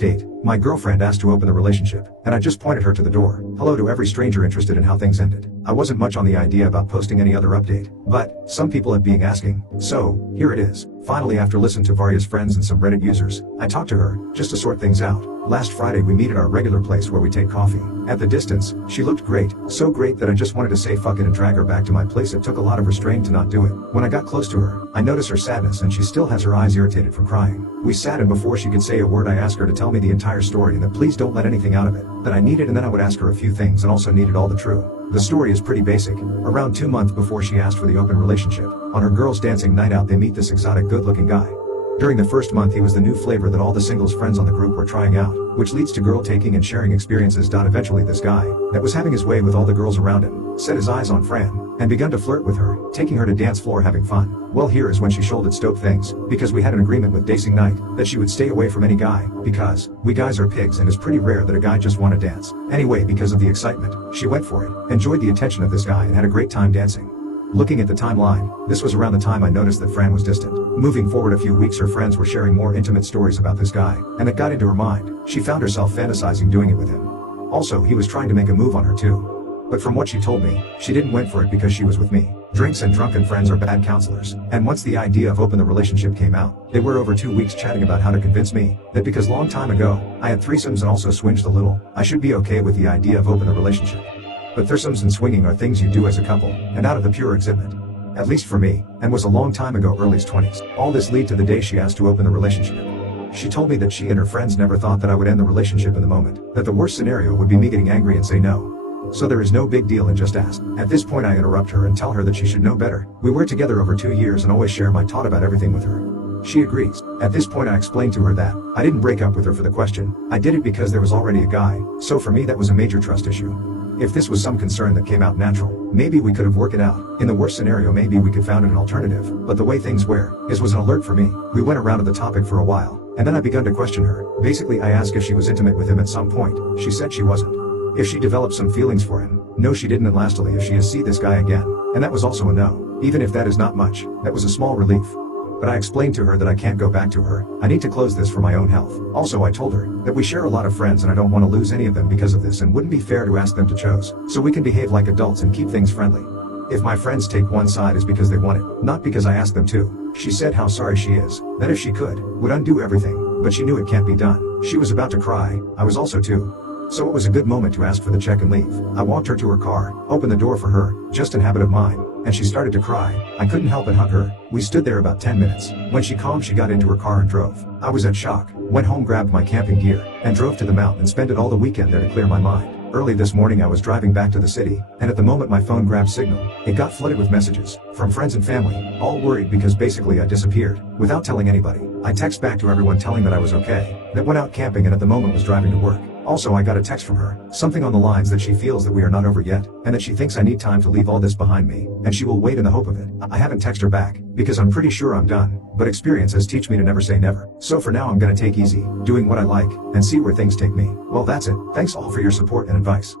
Date. My girlfriend asked to open the relationship, and I just pointed her to the door. Hello to every stranger interested in how things ended. I wasn't much on the idea about posting any other update, but some people have been asking, so here it is. Finally, after listening to various friends and some Reddit users, I talked to her, just to sort things out. Last Friday we meet at our regular place where we take coffee. At the distance, she looked great, so great that I just wanted to say fuck it and drag her back to my place. It took a lot of restraint to not do it. When I got close to her, I noticed her sadness and she still has her eyes irritated from crying. We sat, and before she could say a word I asked her to tell me the entire story and that please don't let anything out of it, that I needed, and then I would ask her a few things and also needed all the truth. The story is pretty basic. Around 2 months before she asked for the open relationship, on her girls' dancing night out they meet this exotic good-looking guy. During the first month he was the new flavor that all the singles friends on the group were trying out, which leads to girl taking and sharing experiences. Eventually this guy, that was having his way with all the girls around him, set his eyes on Fran, and begun to flirt with her, taking her to dance floor having fun. Well, here is when she shouldered stoke things, because we had an agreement with dancing night, that she would stay away from any guy, because, we guys are pigs and it's pretty rare that a guy just wanna dance. Anyway, because of the excitement, she went for it, enjoyed the attention of this guy and had a great time dancing. Looking at the timeline, this was around the time I noticed that Fran was distant. Moving forward a few weeks, her friends were sharing more intimate stories about this guy, and it got into her mind. She found herself fantasizing doing it with him. Also, he was trying to make a move on her too. But from what she told me, she didn't went for it because she was with me. Drinks and drunken friends are bad counselors, and once the idea of open the relationship came out, they were over 2 weeks chatting about how to convince me that because long time ago, I had threesomes and also swinged a little, I should be okay with the idea of open the relationship. But threesomes and swinging are things you do as a couple, and out of the pure excitement. At least for me, and was a long time ago, early 20s. All this lead to the day she asked to open the relationship. She told me that she and her friends never thought that I would end the relationship in the moment, that the worst scenario would be me getting angry and say no. So there is no big deal and just ask. At this point I interrupt her and tell her that she should know better. We were together over 2 years and always share my thought about everything with her. She agrees. At this point I explained to her that I didn't break up with her for the question. I did it because there was already a guy, so for me that was a major trust issue. If this was some concern that came out natural, maybe we could have worked it out. In the worst scenario maybe we could found an alternative, but the way things were, this was an alert for me. We went around at the topic for a while, and then I begun to question her. Basically I asked if she was intimate with him at some point. She said she wasn't. If she developed some feelings for him, no she didn't, and lastly if she has see this guy again, and that was also a no. Even if that is not much, that was a small relief. But I explained to her that I can't go back to her. I need to close this for my own health. Also I told her that we share a lot of friends and I don't want to lose any of them because of this, and wouldn't be fair to ask them to choose, so we can behave like adults and keep things friendly. If my friends take one side is because they want it, not because I asked them to. She said how sorry she is, that if she could, would undo everything, but she knew it can't be done. She was about to cry, I was also too. So it was a good moment to ask for the check and leave. I walked her to her car, opened the door for her, just an habit of mine, and she started to cry. I couldn't help but hug her. We stood there about 10 minutes. When she calmed she got into her car and drove. I was at shock, went home, grabbed my camping gear, and drove to the mountain and spent it all the weekend there to clear my mind. Early this morning I was driving back to the city, and at the moment my phone grabbed signal. It got flooded with messages, from friends and family, all worried because basically I disappeared, without telling anybody. I text back to everyone telling that I was okay, that went out camping and at the moment was driving to work. Also I got a text from her, something on the lines that she feels that we are not over yet, and that she thinks I need time to leave all this behind me, and she will wait in the hope of it. I haven't texted her back, because I'm pretty sure I'm done, but experience has taught me to never say never. So for now I'm gonna take easy, doing what I like, and see where things take me. Well that's it, thanks all for your support and advice.